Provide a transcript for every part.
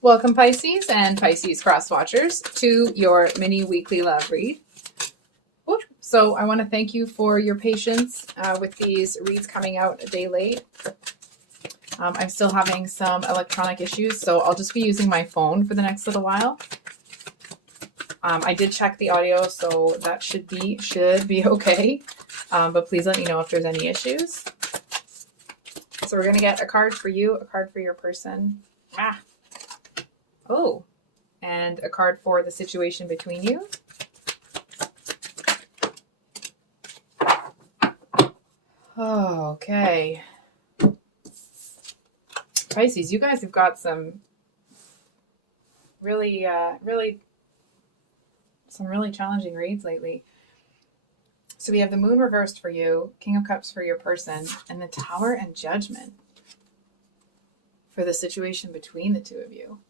Welcome, Pisces and Pisces cross watchers, to your mini weekly love read. So I want to thank you for your patience with these reads coming out a day late. I'm still having some electronic issues, so I'll just be using my phone for the next little while. I did check the audio, so that should be okay. But please let me know if there's any issues. So we're gonna get a card for you, a card for your person. Oh, and a card for the situation between you. Okay. Pisces, you guys have got some really challenging reads lately. So we have the Moon reversed for you, King of Cups for your person, and the Tower and Judgment for the situation between the two of you.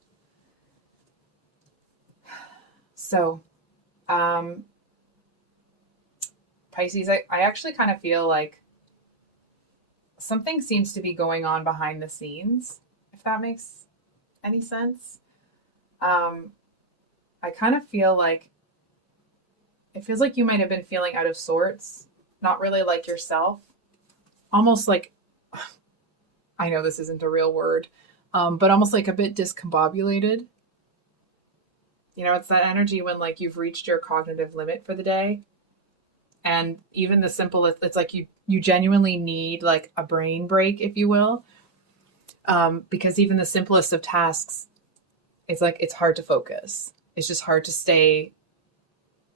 So, Pisces, I actually kind of feel like something seems to be going on behind the scenes, if that makes any sense. I kind of feel like it feels like you might have been feeling out of sorts, not really like yourself, almost like, I know this isn't a real word, but almost like a bit discombobulated. You know, it's that energy when like you've reached your cognitive limit for the day. And even the simple, it's like you genuinely need like a brain break, if you will. Because even the simplest of tasks, it's like it's hard to focus. It's just hard to stay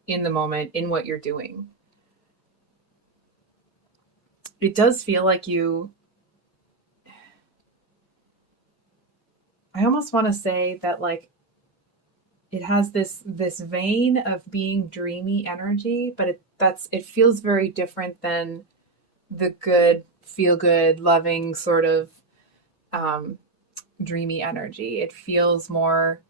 in the moment, in what you're doing. It does feel like I almost want to say that like it has this vein of being dreamy energy, but it feels very different than the good, feel good, loving sort of dreamy energy. It feels more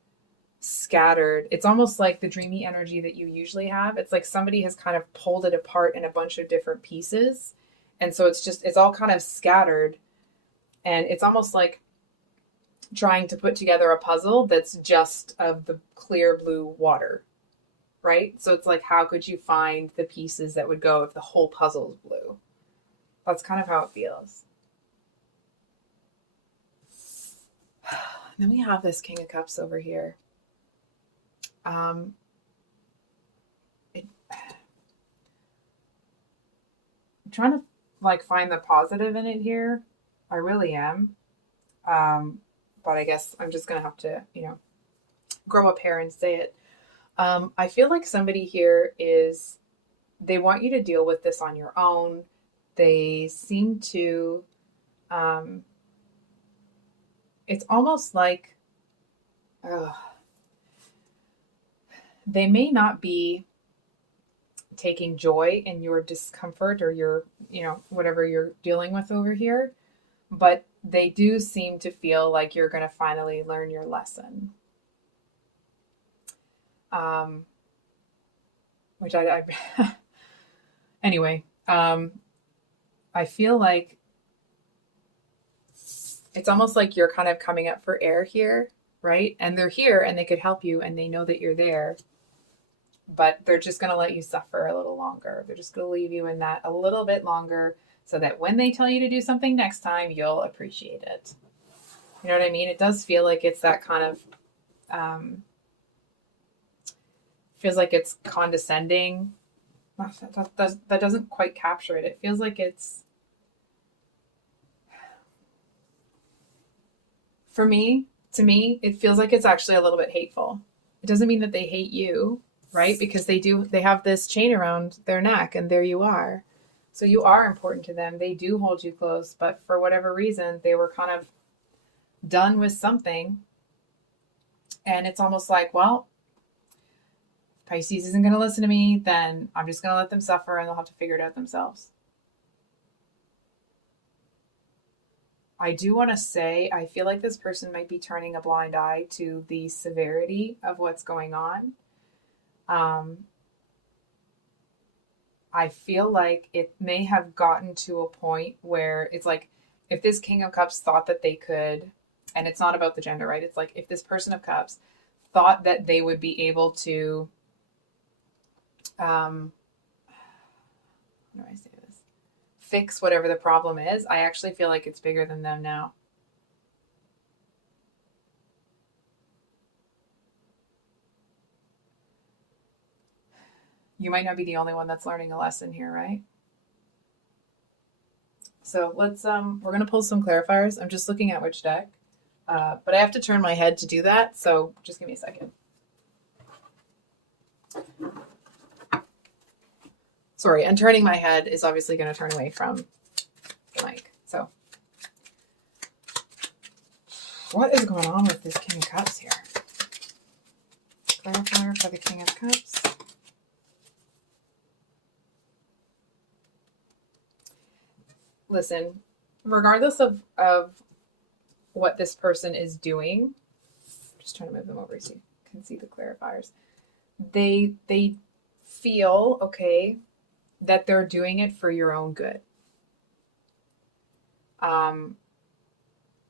scattered. It's almost like the dreamy energy that you usually have. It's like somebody has kind of pulled it apart in a bunch of different pieces. And so it's all kind of scattered. And it's almost like trying to put together a puzzle that's just of the clear blue water, right? So it's like, how could you find the pieces that would go if the whole puzzle is blue? That's kind of how it feels. Then we have this King of Cups over here. I'm trying to like find the positive in it here. I really am. But I guess I'm just gonna have to, grow up here and say it. I feel like somebody here they want you to deal with this on your own. They seem to, it's almost like, they may not be taking joy in your discomfort or your, whatever you're dealing with over here, but they do seem to feel like you're going to finally learn your lesson. Which anyway, I feel like it's almost like you're kind of coming up for air here, right? And they're here and they could help you and they know that you're there, but they're just going to let you suffer a little longer. They're just going to leave you in that a little bit longer so that when they tell you to do something next time, you'll appreciate it. You know what I mean? It does feel like it's that kind of, feels like it's condescending. That doesn't quite capture it. It feels like to me, it feels like it's actually a little bit hateful. It doesn't mean that they hate you, right? Because they have this chain around their neck and there you are. So you are important to them. They do hold you close, but for whatever reason, they were kind of done with something. And it's almost like, well, Pisces isn't going to listen to me, then I'm just going to let them suffer and they'll have to figure it out themselves. I do want to say, I feel like this person might be turning a blind eye to the severity of what's going on. I feel like it may have gotten to a point where it's like, if this King of Cups thought that they could And it's not about the gender, right? It's like if this person of cups thought that they would be able to, how do I say this? Fix whatever the problem is, I actually feel like it's bigger than them now. You might not be the only one that's learning a lesson here, right? So let's we're gonna pull some clarifiers. I'm just looking at which deck, but I have to turn my head to do that. So just give me a second. Sorry, and turning my head is obviously going to turn away from the mic. So what is going on with this King of Cups here? Clarifier for the King of Cups. Listen, regardless of what this person is doing, just trying to move them over so you can see the clarifiers. They feel, okay, that they're doing it for your own good.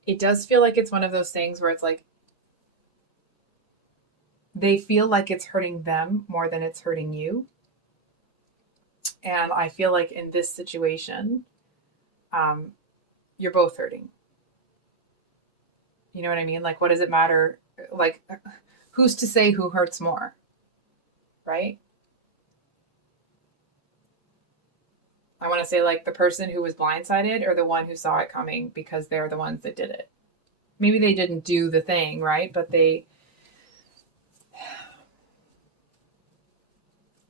It does feel like it's one of those things where it's like they feel like it's hurting them more than it's hurting you. And I feel like in this situation, you're both hurting. You know what I mean? Like, what does it matter? Like, who's to say who hurts more? Right? I want to say like the person who was blindsided or the one who saw it coming because they're the ones that did it. Maybe they didn't do the thing, right? But they...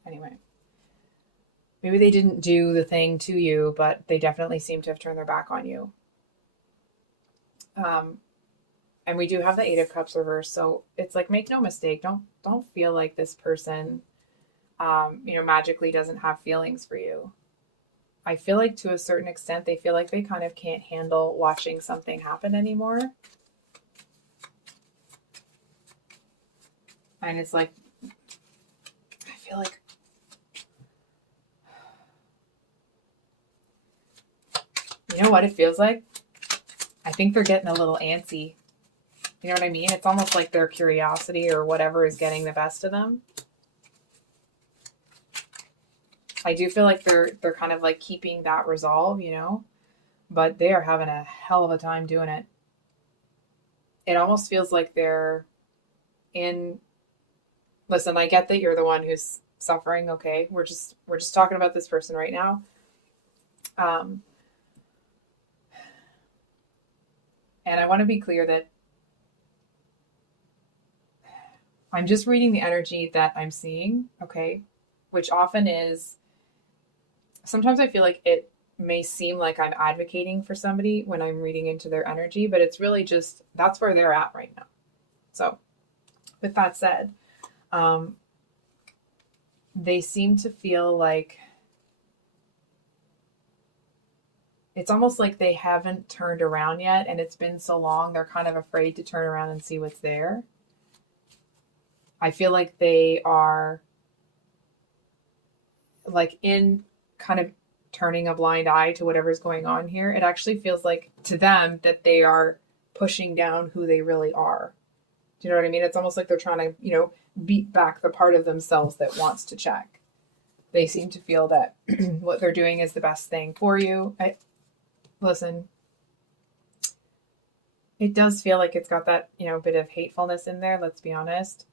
Anyway. Maybe they didn't do the thing to you, but they definitely seem to have turned their back on you. And we do have the Eight of Cups reversed. So it's like, make no mistake. Don't feel like this person, magically doesn't have feelings for you. I feel like to a certain extent, they feel like they kind of can't handle watching something happen anymore. And it's like, I feel like, you know what it feels like? I think they're getting a little antsy. You know what I mean? It's almost like their curiosity or whatever is getting the best of them. I do feel like they're kind of like keeping that resolve, but they are having a hell of a time doing it. It almost feels like they're in... Listen, I get that you're the one who's suffering. Okay, we're just talking about this person right now. And I want to be clear that I'm just reading the energy that I'm seeing, okay? Which often is, sometimes I feel like it may seem like I'm advocating for somebody when I'm reading into their energy, but it's really just, that's where they're at right now. So with that said, they seem to feel like it's almost like they haven't turned around yet, and it's been so long, they're kind of afraid to turn around and see what's there. I feel like they are like in kind of turning a blind eye to whatever's going on here. It actually feels like to them that they are pushing down who they really are. Do you know what I mean? It's almost like they're trying to, beat back the part of themselves that wants to check. They seem to feel that what they're doing is the best thing for you. Listen, it does feel like it's got that, bit of hatefulness in there, let's be honest.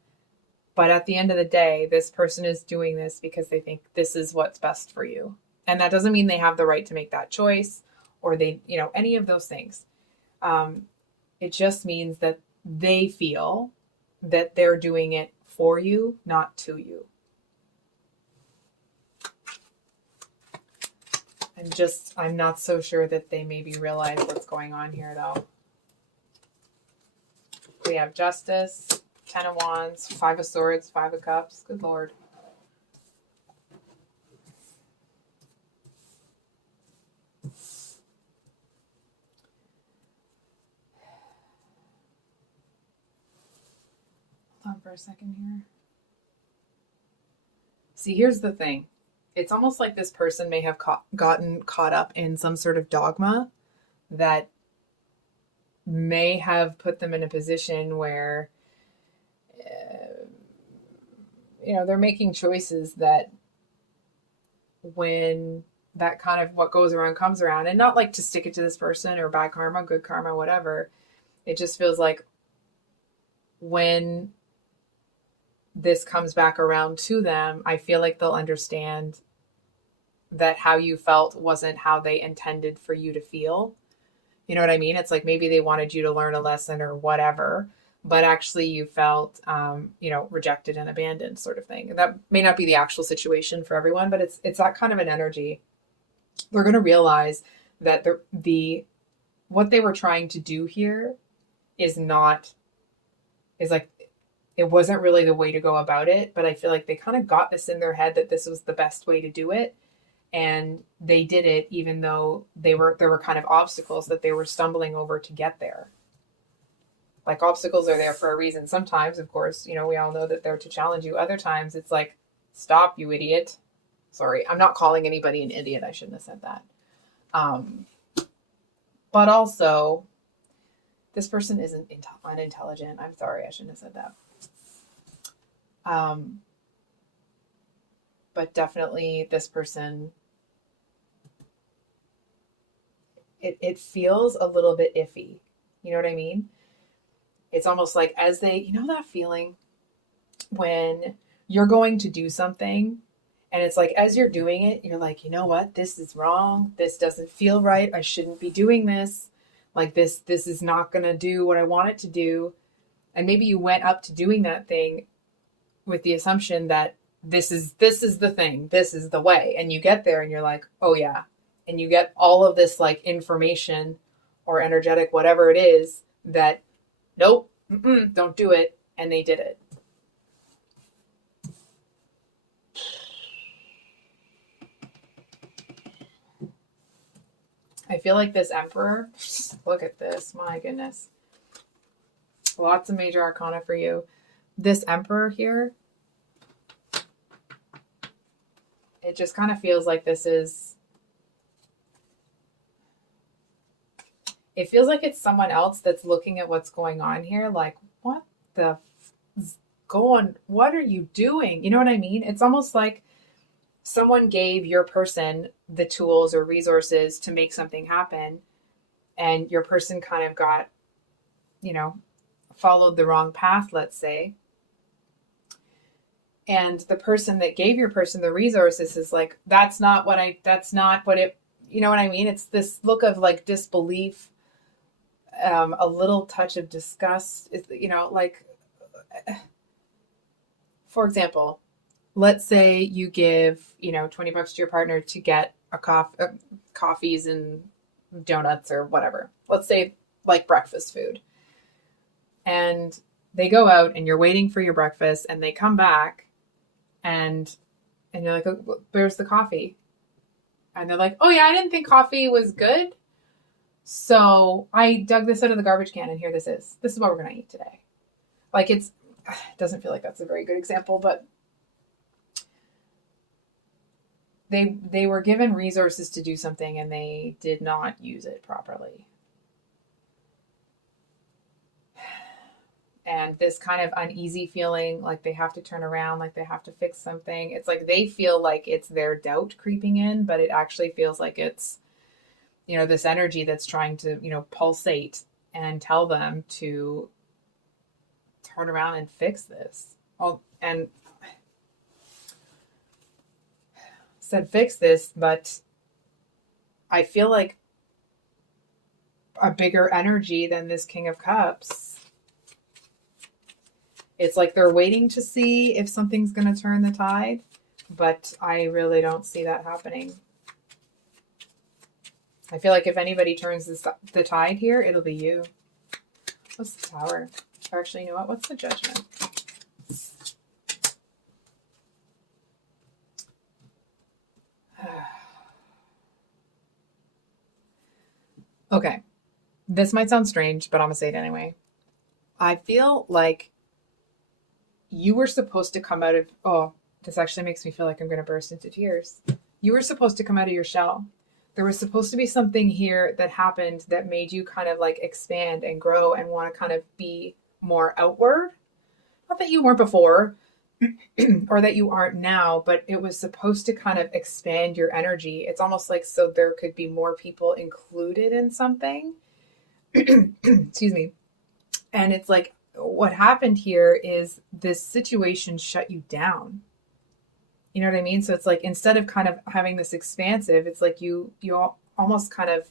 But at the end of the day, this person is doing this because they think this is what's best for you. And that doesn't mean they have the right to make that choice or they, any of those things. It just means that they feel that they're doing it for you, not to you. I'm not so sure that they maybe realize what's going on here, though. We have Justice, Ten of Wands, Five of Swords, Five of Cups. Good Lord. Hold on for a second here. See, here's the thing. It's almost like this person may have gotten caught up in some sort of dogma that may have put them in a position where, they're making choices that when that kind of what goes around comes around, and not like to stick it to this person or bad karma, good karma, whatever. It just feels like when this comes back around to them, I feel like they'll understand that how you felt wasn't how they intended for you to feel. You know what I mean? It's like maybe they wanted you to learn a lesson or whatever, but actually you felt, rejected and abandoned, sort of thing. And that may not be the actual situation for everyone, but it's that kind of an energy. They're going to realize that the what they were trying to do here is like it wasn't really the way to go about it. But I feel like they kind of got this in their head that this was the best way to do it, and they did it even though there were kind of obstacles that they were stumbling over to get there. Like, obstacles are there for a reason. Sometimes, of course, we all know that they're to challenge you. Other times it's like, stop, you idiot. Sorry, I'm not calling anybody an idiot. I shouldn't have said that. But also, this person isn't unintelligent. I'm sorry, I shouldn't have said that. But definitely this person, it feels a little bit iffy. You know what I mean? It's almost like as they, that feeling when you're going to do something and it's like, as you're doing it, you're like, you know what? This is wrong. This doesn't feel right. I shouldn't be doing this. Like this is not going to do what I want it to do. And maybe you went up to doing that thing with the assumption that this is the thing. This is the way. And you get there and you're like, oh yeah. And you get all of this like information or energetic, whatever it is, that nope, don't do it. And they did it. I feel like this Emperor, look at this, my goodness. Lots of major arcana for you. This Emperor here, it just kind of feels like it feels like it's someone else that's looking at what's going on here. Like, what the is going, what are you doing? You know what I mean? It's almost like someone gave your person the tools or resources to make something happen, and your person kind of got, followed the wrong path, let's say. And the person that gave your person the resources is like, that's not what it, you know what I mean? It's this look of like disbelief, a little touch of disgust, like, for example, let's say you give, $20 to your partner to get coffees and donuts or whatever. Let's say like breakfast food. And they go out and you're waiting for your breakfast and they come back and you're like, oh, where's the coffee? And they're like, oh yeah, I didn't think coffee was good. So I dug this out of the garbage can and here this is. This is what we're going to eat today. Like it doesn't feel like that's a very good example, but they were given resources to do something and they did not use it properly. And this kind of uneasy feeling, like they have to turn around, like they have to fix something. It's like they feel like it's their doubt creeping in, but it actually feels like it's, this energy that's trying to, pulsate and tell them to turn around and fix this. Well, and said fix this, but I feel like a bigger energy than this King of Cups. It's like they're waiting to see if something's going to turn the tide, but I really don't see that happening. I feel like if anybody turns the tide here, it'll be you. What's the Tower? Actually, you know what? What's the Judgment? Okay. This might sound strange, but I'm going to say it anyway. I feel like you were supposed to come out of, this actually makes me feel like I'm going to burst into tears. You were supposed to come out of your shell. there was supposed to be something here that happened that made you kind of like expand and grow and want to kind of be more outward. Not that you weren't before or that you aren't now, but it was supposed to kind of expand your energy. It's almost like so there could be more people included in something. Excuse me. And it's like what happened here is this situation shut you down. You know what I mean? So it's like instead of kind of having this expansive, it's like you almost kind of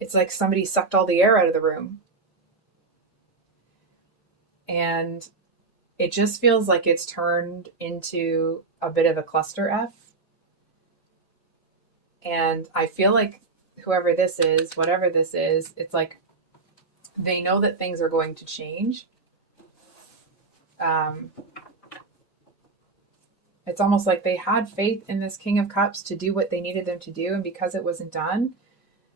it's like somebody sucked all the air out of the room. And it just feels like it's turned into a bit of a cluster F. And I feel like whoever this is, whatever this is, it's like they know that things are going to change. It's almost like they had faith in this King of Cups to do what they needed them to do. And because it wasn't done,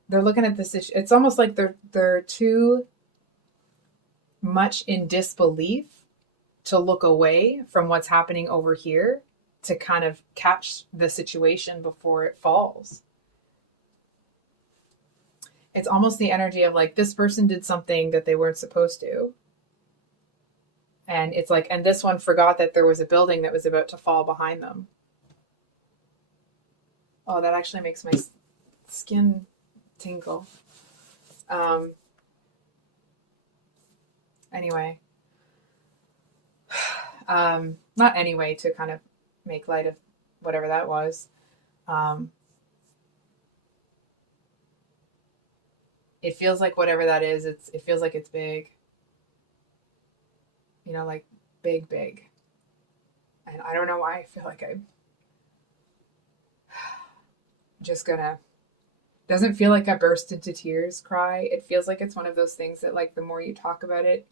they're looking at this issue. It's almost like they're too much in disbelief to look away from what's happening over here to kind of catch the situation before it falls. It's almost the energy of like this person did something that they weren't supposed to. And it's like, and this one forgot that there was a building that was about to fall behind them. Oh, that actually makes my skin tingle. Anyway. Not anyway to kind of make light of whatever that was. It feels like whatever that is, it feels like it's big. You know, like big. And I don't know why I feel like I'm just gonna, doesn't feel like a burst into tears cry. It feels like it's one of those things that like the more you talk about it,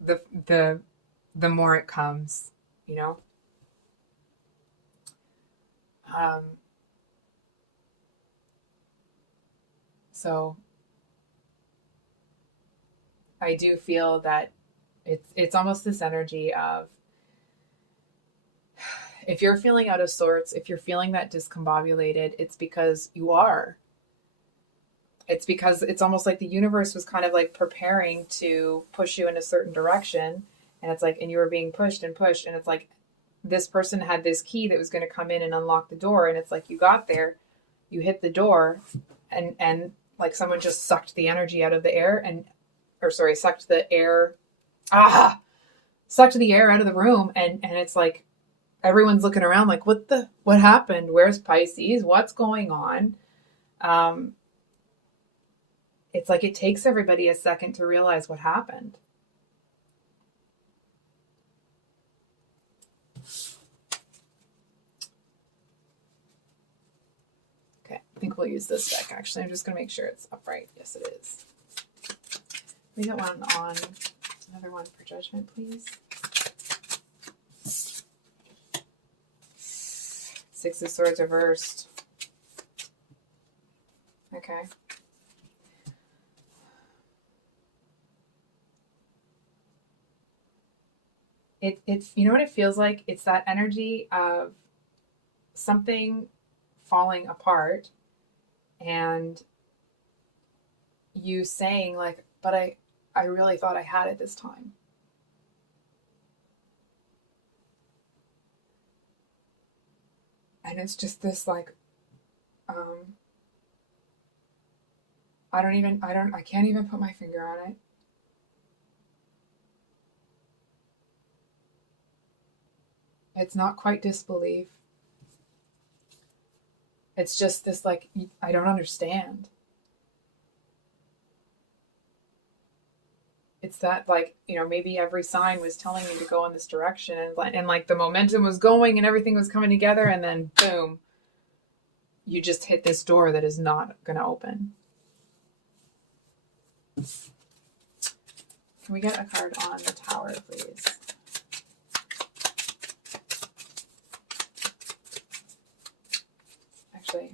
the more it comes, you know? So I do feel that it's almost this energy of if you're feeling out of sorts, if you're feeling that discombobulated, it's because you are. It's because it's almost like the universe was kind of like preparing to push you in a certain direction. And it's like, and you were being pushed and pushed. And it's like, this person had this key that was going to come in and unlock the door. And it's like, you got there, you hit the door and like someone just sucked the energy out of the air sucked the air out of the room. And it's like, everyone's looking around like, what happened? Where's Pisces? What's going on? It's like, it takes everybody a second to realize what happened. Okay, I think we'll use this deck actually. I'm just going to make sure it's upright. Yes, it is. We got one on, another one for judgment, please. Six of Swords reversed. Okay. It's you know what it feels like? It's that energy of something falling apart and you saying like, but I really thought I had it this time. And it's just this like, I can't even put my finger on it. It's not quite disbelief. It's just this like, I don't understand. It's that like, you know, maybe every sign was telling you to go in this direction and like the momentum was going and everything was coming together and then boom, you just hit this door that is not going to open. Can we get a card on the Tower, please? Actually,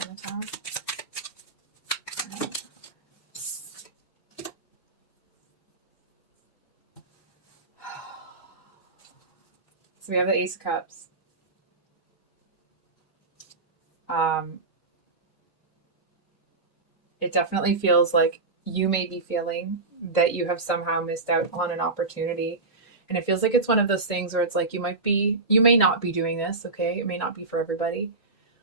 on the Tower. So we have the Ace of Cups. Um, it definitely feels like you may be feeling that you have somehow missed out on an opportunity. And it feels like it's one of those things where it's like you may not be doing this, okay? It may not be for everybody.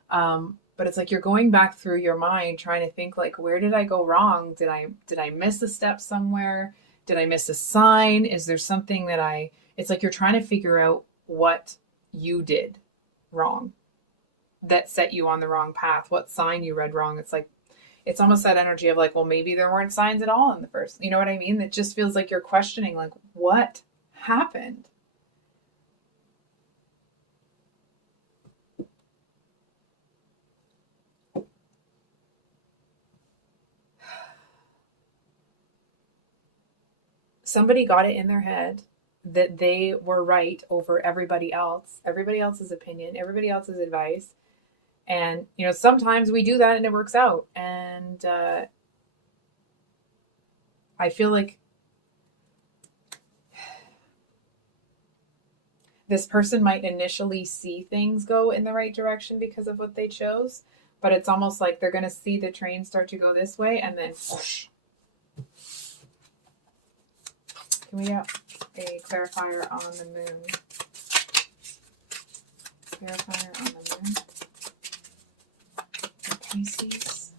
But it's like you're going back through your mind trying to think like, where did I go wrong? Did I miss a step somewhere? Did I miss a sign? Is there something that it's like you're trying to figure out what you did wrong that set you on the wrong path, what sign you read wrong. It's like it's almost that energy of like, well, maybe there weren't signs at all in the first. You know what I mean? It just feels like you're questioning like what happened. Somebody got it in their head that they were right over everybody else's opinion, everybody else's advice. And, sometimes we do that and it works out. And I feel like this person might initially see things go in the right direction because of what they chose, but it's almost like they're going to see the train start to go this way and then whoosh. Can we get a clarifier on the moon? Clarifier on the moon. Pisces.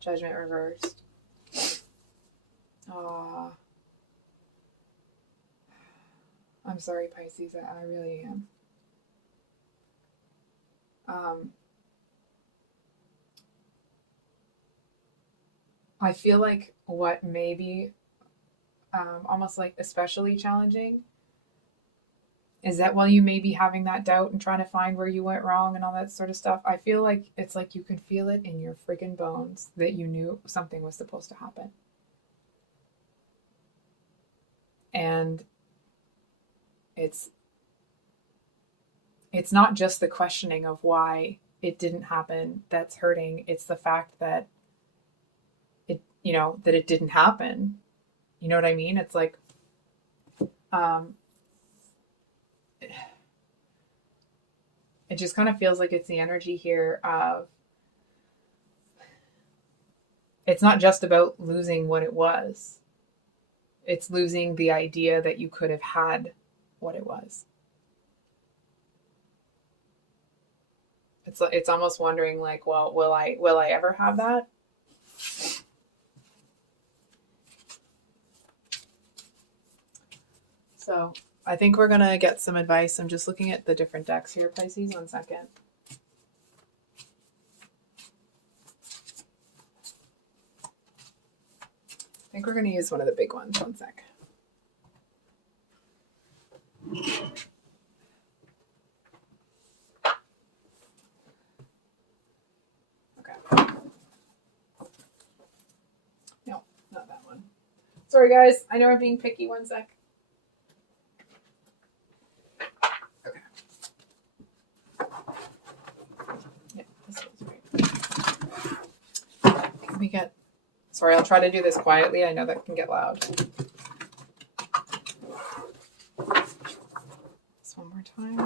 Judgment reversed. Aw. I'm sorry, Pisces. I really am. I feel like what may be almost like especially challenging is that while you may be having that doubt and trying to find where you went wrong and all that sort of stuff, I feel like it's like you can feel it in your friggin' bones that you knew something was supposed to happen. And it's not just the questioning of why it didn't happen that's hurting. It's the fact that that it didn't happen. You know what I mean? It's like, it just kind of feels like it's the energy here of, it's not just about losing what it was. It's losing the idea that you could have had what it was. It's almost wondering like, well, will I ever have that? So I think we're gonna get some advice. I'm just looking at the different decks here, Pisces. 1 second. I think we're gonna use one of the big ones. 1 sec. Okay. No, not that one. Sorry, guys. I know I'm being picky. 1 sec. Okay. Yeah, this is right. Can we get... Sorry, I'll try to do this quietly. I know that can get loud. This one more time.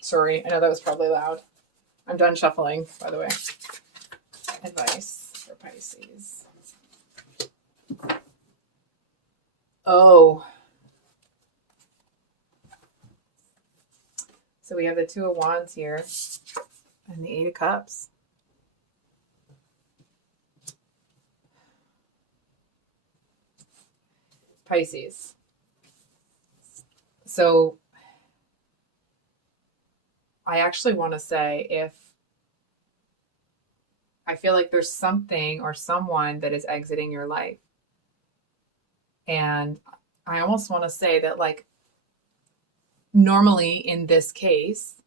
Sorry, I know that was probably loud. I'm done shuffling, by the way. Advice for Pisces. Oh. So we have the 2 of Wands here and the 8 of Cups. Pisces. So I actually want to say if I feel like there's something or someone that is exiting your life. And I almost want to say that like normally in this case,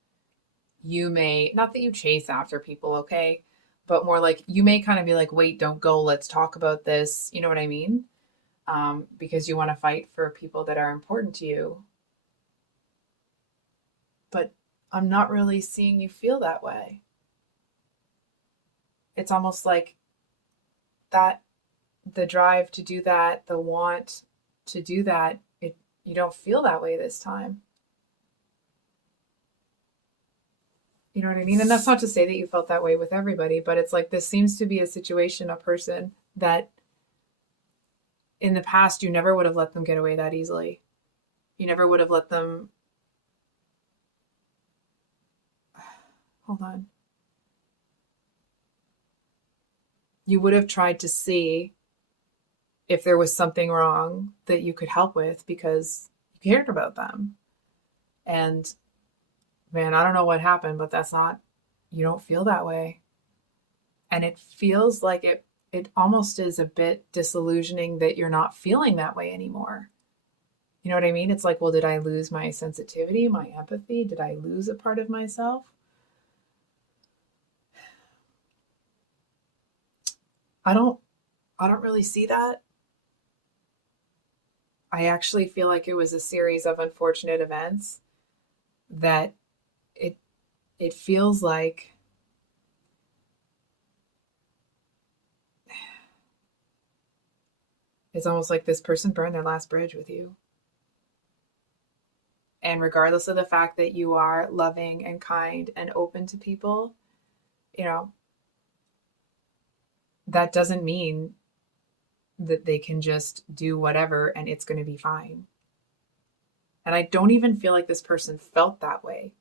you may, not that you chase after people, okay? But more like you may kind of be like, wait, don't go. Let's talk about this. You know what I mean? Because you want to fight for people that are important to you. But I'm not really seeing you feel that way. It's almost like that, the drive to do that, the want to do that, you don't feel that way this time. You know what I mean? And that's not to say that you felt that way with everybody, but it's like this seems to be a situation, a person that in the past you never would have let them get away that easily. You never would have let them. Hold on. You would have tried to see if there was something wrong that you could help with because you cared about them. And man, I don't know what happened, but that's not, you don't feel that way. And it feels like it almost is a bit disillusioning that you're not feeling that way anymore. You know what I mean? It's like, well, did I lose my sensitivity, my empathy? Did I lose a part of myself? I don't really see that. I actually feel like it was a series of unfortunate events that it it feels like it's almost like this person burned their last bridge with you. And regardless of the fact that you are loving and kind and open to people, you know, that doesn't mean that they can just do whatever and it's going to be fine. And I don't even feel like this person felt that way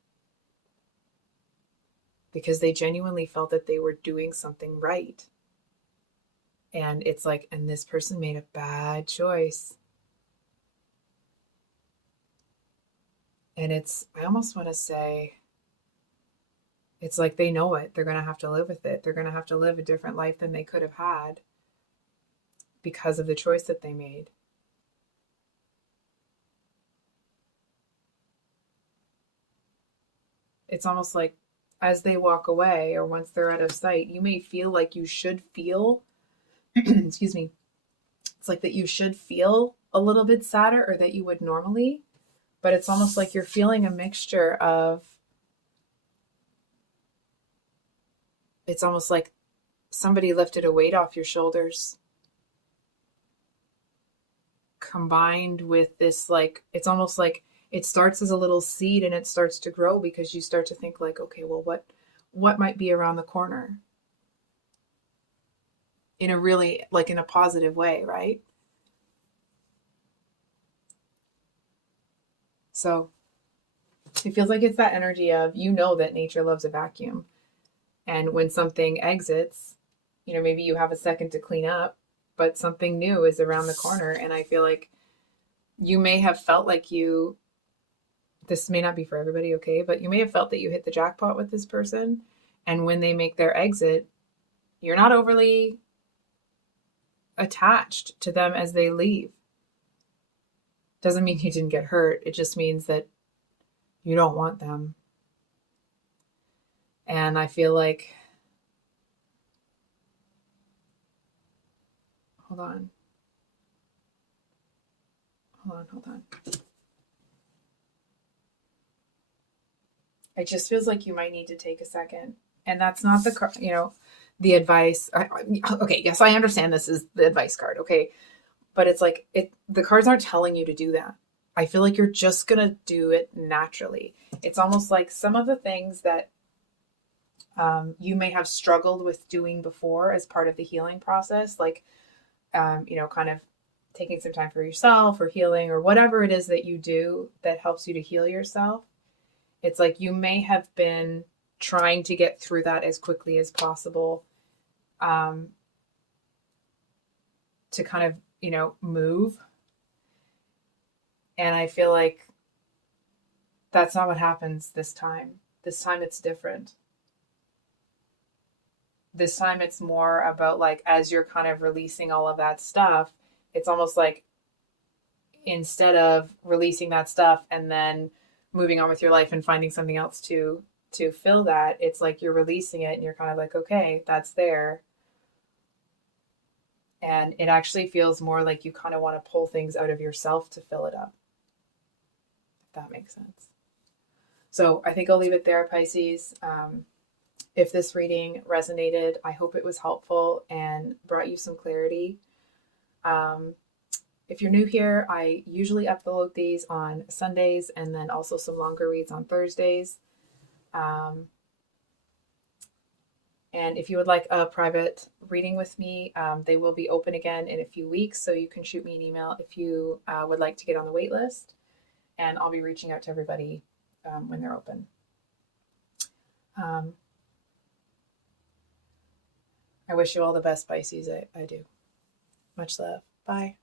because they genuinely felt that they were doing something right. And it's like, and this person made a bad choice. And it's, I almost want to say, it's like they know it. They're going to have to live with it. They're going to have to live a different life than they could have had because of the choice that they made. It's almost like as they walk away or once they're out of sight, you may feel like you should feel, excuse me, it's like that you should feel a little bit sadder or that you would normally, but it's almost like you're feeling a mixture of, it's almost like somebody lifted a weight off your shoulders combined with this, like, it's almost like it starts as a little seed and it starts to grow because you start to think like, okay, well, what might be around the corner in a really, like, in a positive way, right? So it feels like it's that energy of, you know, that nature loves a vacuum. And when something exits, you know, maybe you have a second to clean up, but something new is around the corner. And I feel like you may have felt like you, this may not be for everybody, okay, but you may have felt that you hit the jackpot with this person. And when they make their exit, you're not overly attached to them as they leave. Doesn't mean you didn't get hurt. It just means that you don't want them. And I feel like, hold on. Hold on. It just feels like you might need to take a second. And that's not the, you know, the advice. Okay, yes, I understand this is the advice card, okay? But it's like, the cards aren't telling you to do that. I feel like you're just going to do it naturally. It's almost like some of the things that you may have struggled with doing before as part of the healing process, like, you know, kind of taking some time for yourself or healing or whatever it is that you do that helps you to heal yourself. It's like you may have been trying to get through that as quickly as possible, to kind of, you know, move. And I feel like that's not what happens this time. This time it's different. This time it's more about, like, as you're kind of releasing all of that stuff, it's almost like instead of releasing that stuff and then moving on with your life and finding something else to fill that, it's like you're releasing it and you're kind of like, okay, that's there. And it actually feels more like you kind of want to pull things out of yourself to fill it up, if that makes sense. So I think I'll leave it there, Pisces. If this reading resonated, I hope it was helpful and brought you some clarity. If you're new here, I usually upload these on Sundays and then also some longer reads on Thursdays. And if you would like a private reading with me, they will be open again in a few weeks. So you can shoot me an email if you would like to get on the wait list. And I'll be reaching out to everybody when they're open. I wish you all the best, Pisces. I do. Much love. Bye.